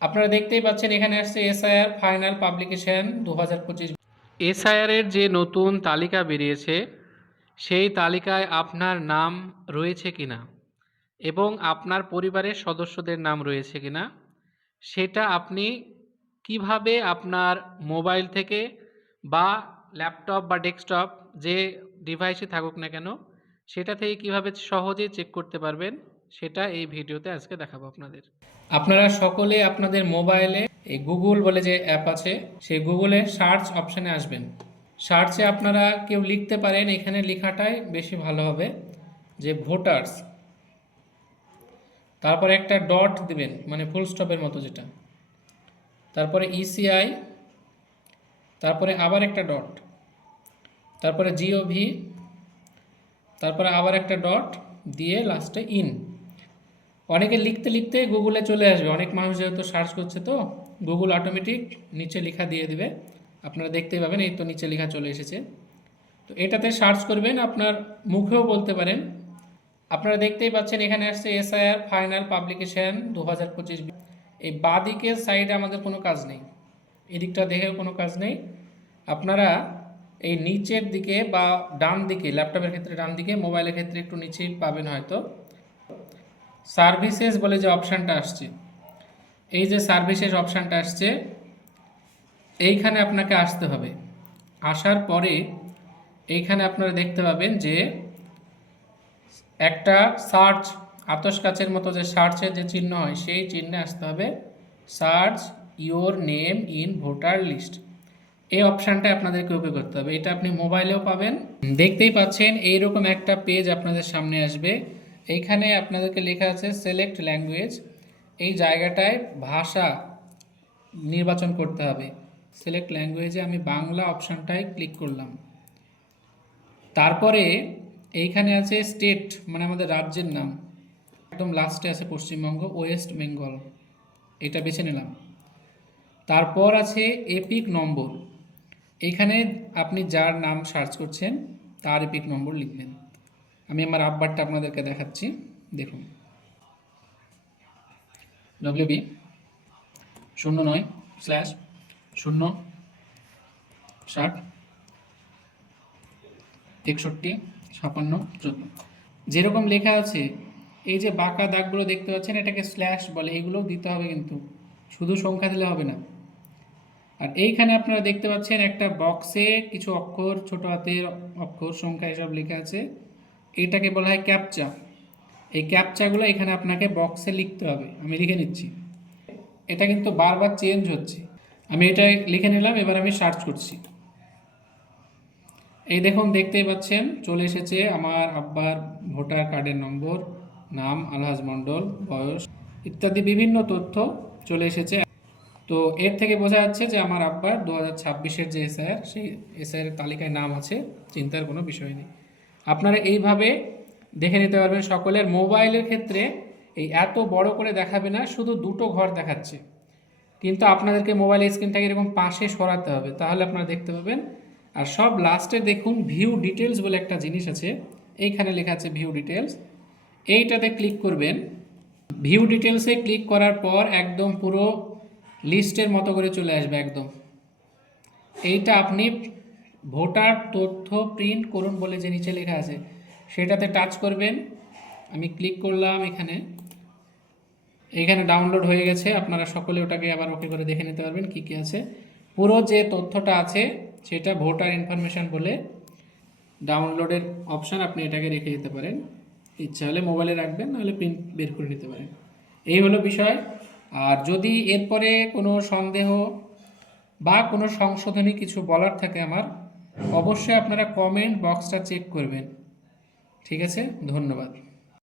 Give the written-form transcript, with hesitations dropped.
আপনারা দেখতেই পাচ্ছেন এখানে আসছে এসআইআর ফাইনাল পাবলিকেশন 2025। এসআইআর এর যে নতুন তালিকা বেরিয়েছে সেই তালিকায় আপনার নাম রয়েছে কিনা এবং আপনার পরিবারের সদস্যদের নাম রয়েছে কিনা সেটা আপনি কিভাবে আপনার মোবাইল থেকে বা ল্যাপটপ বা ডেস্কটপ যে ডিভাইসে থাকুক না কেন সেটা থেকে কিভাবে সহজেই চেক করতে পারবেন সেটা এই ভিডিওতে আজকে দেখাবো আপনাদের। আপনারা সকলে আপনাদের মোবাইলে এই গুগল বলে যে অ্যাপ আছে সেই গুগলে সার্চ অপশানে আসবেন। সার্চে আপনারা কেউ লিখতে পারেন, এখানে লেখাটাই বেশি ভালো হবে যে ভোটার্স, তারপরে একটা ডট দিবেন মানে ফুল স্টপের মতো যেটা, তারপরে ইসিআই, তারপরে আবার একটা ডট, তারপরে জিওভি, তারপরে আবার একটা ডট দিয়ে লাস্টে ইন। অনেকে লিখতে লিখতে গুগলে চলে আসবে, অনেক মানুষ যেহেতু সার্চ করছে তো গুগল অটোমেটিক নিচে লেখা দিয়ে দিবে, আপনারা দেখতেই পাবেন এই তো নিচে লেখা চলে এসেছে। তো এটাতে সার্চ করবেন, আপনার মুখেও বলতে পারেন। আপনারা দেখতেই পাচ্ছেন এখানে আসছে এসআইআর ফাইনাল পাবলিকেশন 2025। এই বাঁদিকের সাইডে আমাদের কোনো কাজ নেই, এদিকটা দেখেও কোনো কাজ নেই। আপনারা এই নিচের দিকে বা ডান দিকে, ল্যাপটপের ক্ষেত্রে ডান দিকে, মোবাইলের ক্ষেত্রে একটু নিচেই পাবেন হয়তো, সার্ভিসেস বলে যে অপশানটা আসছে, এই যে সার্ভিসেস অপশানটা আসছে এইখানে আপনাকে আসতে হবে। আসার পরে এইখানে আপনারা দেখতে পাবেন যে একটা সার্চ, আতশ কাচের মতো যে সার্চের যে চিহ্ন হয় সেই চিহ্নে আসতে হবে, search your name in voter list. এই অপশানটা আপনাদেরকে ওকে করতে হবে। এটা আপনি মোবাইলেও পাবেন। দেখতেই পাচ্ছেন এইরকম একটা পেজ আপনাদের সামনে আসবে। এইখানে আপনাদেরকে লেখা আছে সিলেক্ট ল্যাঙ্গুয়েজ, এই জায়গাটায় ভাষা নির্বাচন করতে হবে। সিলেক্ট ল্যাঙ্গুয়েজে আমি বাংলা অপশানটায় ক্লিক করলাম। তারপরে এইখানে আছে স্টেট মানে আমাদের রাজ্যের নাম, একদম লাস্টে আছে পশ্চিমবঙ্গ, ওয়েস্ট বেঙ্গল, এটা বেছে নিলাম। তারপর আছে এপিক নম্বর, এখানে আপনি যার নাম সার্চ করছেন তার এপিক নম্বর লিখবেন। আমি আমার আব্বারটা আপনাদেরকে দেখাচ্ছি, দেখুন WB09/060615614। যেরকম লেখা আছে এই যে বাঁকা দাগগুলো দেখতে পাচ্ছেন এটাকে স্ল্যাশ বলে, এগুলোও দিতে হবে, কিন্তু শুধু সংখ্যা দিলে হবে না। আর এইখানে আপনারা দেখতে পাচ্ছেন একটা বক্সে কিছু অক্ষর, ছোট হাতের অক্ষর, সংখ্যা এসব লেখা আছে, এটাকে বলা হয় ক্যাপচা। এই ক্যাপচাগুলো এখানে আপনাকে বক্সে লিখতে হবে। আমি লিখে নিচ্ছি, এটা কিন্তু বারবার চেঞ্জ হচ্ছে। আমি এটা লিখে নিলাম, এবার আমি সার্চ করছি। এই দেখুন দেখতেই পাচ্ছেন চলে এসেছে আমার আব্বার ভোটার কার্ডের নম্বর, নাম আলহাজ মণ্ডল, বয়স ইত্যাদি বিভিন্ন তথ্য চলে এসেছে। তো এর থেকে বোঝা যাচ্ছে যে আমার আব্বার 2026-এর যে এসআইআর সেই এসআইআর তালিকায় নাম আছে, চিন্তার কোনো বিষয় নেই। আপনারা এইভাবে দেখে নিতে পারবেন। সকলের মোবাইলের ক্ষেত্রে এই এত বড় করে দেখাবে না, শুধু দুটো ঘর দেখাচ্ছে, কিন্তু আপনাদেরকে মোবাইলের স্ক্রিনটাকে এরকম পাশে সরাতে হবে, তাহলে আপনারা দেখতে পাবেন। আর সব লাস্টে দেখুন ভিউ ডিটেলস বলে একটা জিনিস আছে, এইখানে লেখা আছে ভিউ ডিটেলস, এইটাতে ক্লিক করবেন। ভিউ ডিটেলসে ক্লিক করার পর একদম পুরো লিস্টের মতো করে চলে আসবে একদম। এইটা আপনি ভোটার তথ্য প্রিন্ট করুন বলে যে নিচে লেখা আছে সেটাতে টাচ করবেন। আমি ক্লিক করলাম, এইখানে ডাউনলোড হয়ে গেছে। আপনারা সকলে ওটাকে আবার ওকে করে দেখে নিতে পারবেন কী কী আছে। পুরো যে তথ্যটা আছে সেটা ভোটার ইনফরমেশান বলে ডাউনলোডের অপশান, আপনি এটাকে রেখে দিতে পারেন, ইচ্ছা হলে মোবাইলে রাখবেন, নাহলে প্রিন্ট বের করে নিতে পারেন। এই হলো বিষয়। আর যদি এরপরে কোনো সন্দেহ বা কোনো সংশোধনী কিছু বলার থাকে আমার, অবশ্যই আপনারা কমেন্ট বক্সটা চেক করবেন। ঠিক আছে, ধন্যবাদ।